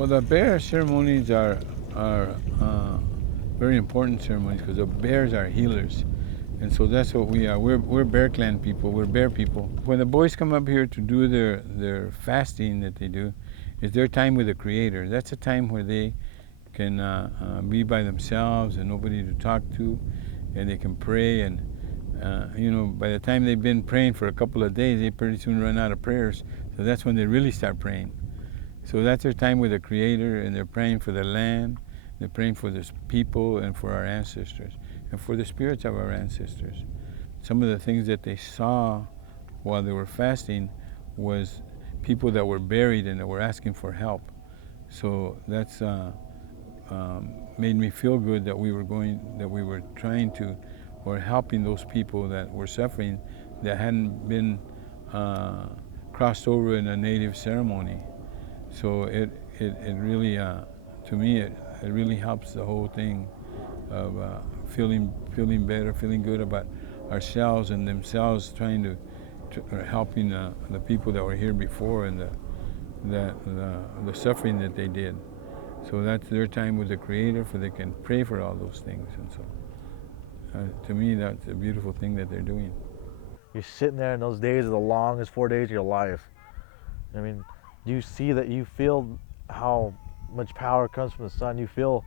Well, the bear ceremonies are very important ceremonies because the bears are healers. And so that's what we are. We're Bear Clan people. We're bear people. When the boys come up here to do their fasting that they do, it's their time with the Creator. That's a time where they can be by themselves and nobody to talk to, and they can pray. And you know, by the time they've been praying for a couple of days, they pretty soon run out of prayers. So that's when they really start praying. So that's their time with the Creator, and they're praying for the land, they're praying for this people and for our ancestors, and for the spirits of our ancestors. Some of the things that they saw while they were fasting was people that were buried and that were asking for help. So that's made me feel good that we were trying to, or helping those people that were suffering that hadn't been crossed over in a native ceremony. So it really, to me, it really helps the whole thing of feeling better, feeling good about ourselves and themselves, trying to helping the people that were here before and the suffering that they did. So that's their time with the Creator, for they can pray for all those things. And so, to me, that's a beautiful thing that they're doing. You're sitting there, and those days are the longest 4 days of your life. I mean, you see that, you feel how much power comes from the sun. You feel,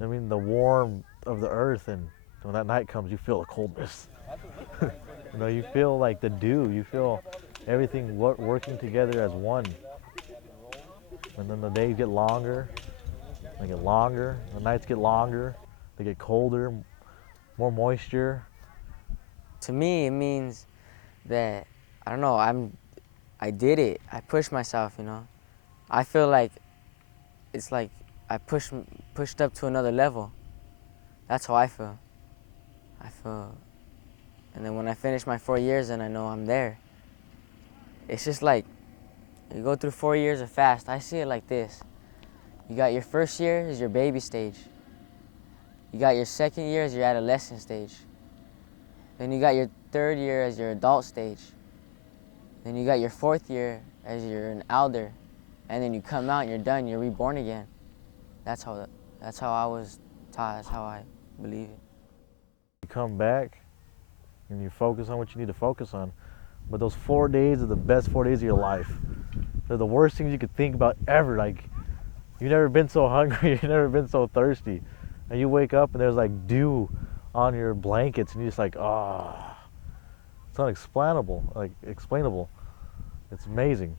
I mean, the warmth of the earth, and when that night comes, you feel the coldness. You know, you feel like the dew. You feel everything working together as one. And then the days get longer. They get longer. The nights get longer. They get colder, more moisture. To me, it means that, I don't know, I did it. I pushed myself, you know. I feel like it's like I pushed up to another level. That's how I feel. And then when I finish my 4 years and I know I'm there, it's just like, you go through 4 years of fast. I see it like this. You got your first year is your baby stage. You got your second year as your adolescent stage. Then you got your third year as your adult stage. Then you got your fourth year as you're an elder. And then you come out and you're done, you're reborn again. That's how I was taught, that's how I believe it. You come back and you focus on what you need to focus on. But those 4 days are the best 4 days of your life. They're the worst things you could think about ever. Like, you've never been so hungry, you've never been so thirsty. And you wake up and there's like dew on your blankets and you're just like, ah. Oh. It's unexplainable, explainable. It's amazing.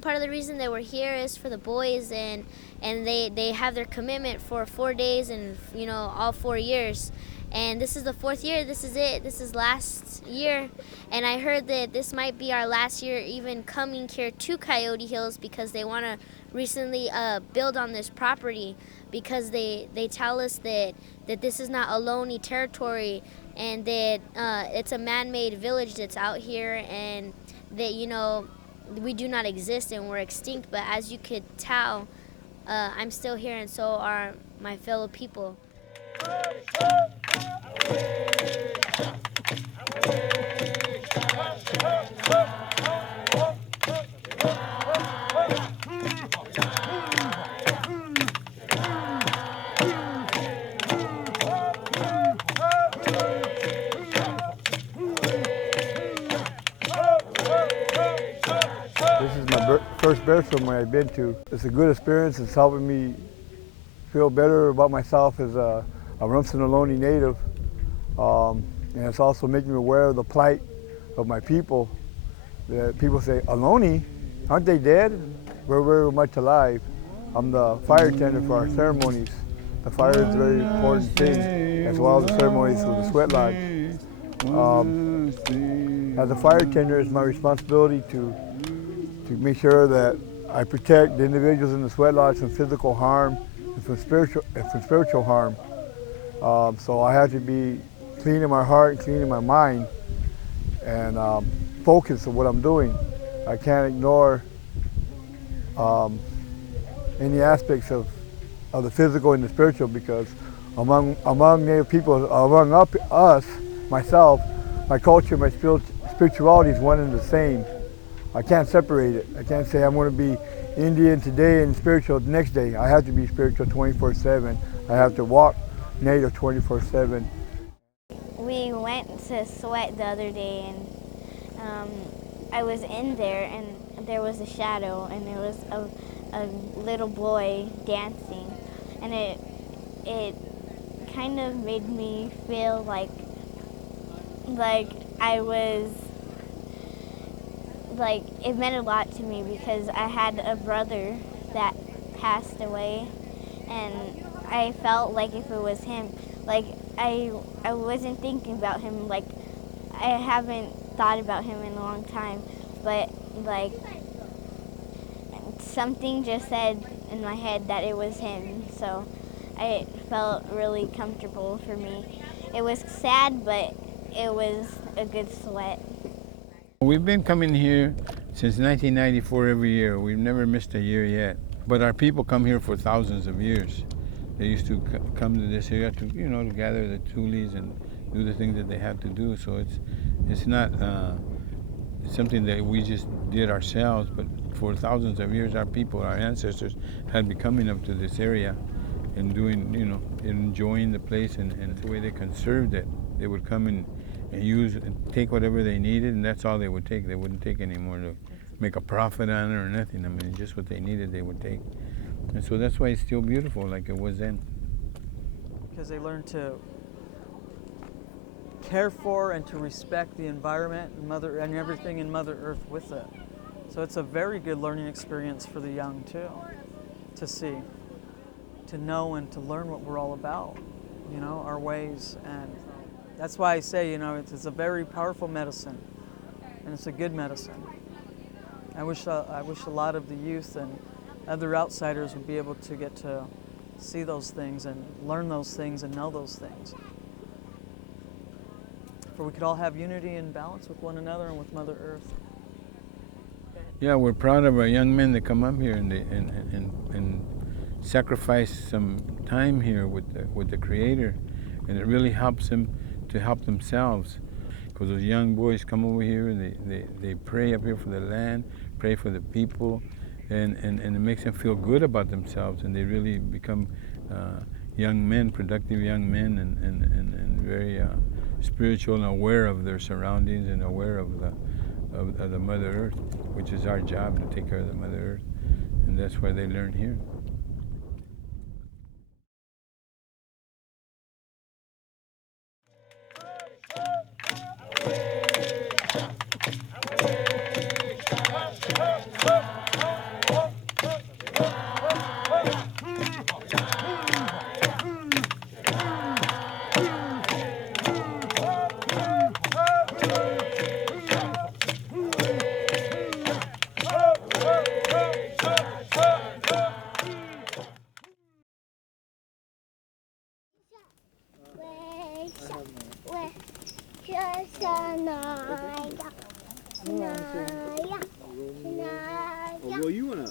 Part of the reason that we're here is for the boys, and they have their commitment for 4 days and, you know, all 4 years. And this is the 4th year, this is it, this is last year. And I heard that this might be our last year even coming here to Coyote Hills, because they want to recently build on this property, because they tell us that this is not OHLONE territory, and that it's a man-made village that's out here, and that, you know, we do not exist and we're extinct. But as you could tell, I'm still here, and so are my fellow people. This is my first bear ceremony I've been to. It's a good experience. It's helping me feel better about myself as a Rumsen OHLONE native. And it's also making me aware of the plight of my people. That people say, OHLONE? Aren't they dead? We're very much alive. I'm the fire tender for our ceremonies. The fire is a very important thing, as well as the ceremonies with the sweat lodge. As a fire tender, it's my responsibility to make sure that I protect the individuals in the sweat lodge from physical harm and from spiritual harm. So I have to be clean in my heart and clean in my mind, and focus on what I'm doing. I can't ignore any aspects of the physical and the spiritual, because among Native people, among us, myself, my culture, my spirituality is one and the same. I can't separate it. I can't say I'm going to be Indian today and spiritual the next day. I have to be spiritual 24/7. I have to walk native 24/7. We went to Sweat the other day, and I was in there, and there was a shadow, and there was a little boy dancing, and it kind of made me feel like I was, like, it meant a lot to me because I had a brother that passed away, and I felt like if it was him, like I wasn't thinking about him, like I haven't thought about him in a long time, but like something just said in my head that it was him, so I felt really comfortable for me. It was sad, but it was a good sweat. We've been coming here since 1994 every year. We've never missed a year yet. But our people come here for thousands of years. They used to come to this area to, you know, to gather the tules and do the things that they have to do. So it's not something that we just did ourselves, but for thousands of years, our people, our ancestors, had been coming up to this area and doing, you know, enjoying the place, and the way they conserved it. They would come and use and take whatever they needed, and that's all they would take. They wouldn't take any more to make a profit on it or nothing. I mean, just what they needed, they would take. And so that's why it's still beautiful like it was then. Because they learned to care for and to respect the environment and everything in Mother Earth with it. So it's a very good learning experience for the young too, to see, to know and to learn what we're all about, you know, our ways. And that's why I say, you know, it's a very powerful medicine, and it's a good medicine. I wish a lot of the youth and other outsiders would be able to get to see those things and learn those things and know those things. For we could all have unity and balance with one another and with Mother Earth. Yeah, we're proud of our young men that come up here and sacrifice some time here with the Creator, and it really helps them to help themselves. Because those young boys come over here and they pray up here for the land, pray for the people, and it makes them feel good about themselves, and they really become young men, productive young men, and very spiritual and aware of their surroundings and aware of the Mother Earth, which is our job, to take care of the Mother Earth, and that's why they learn here. Well, you wanna?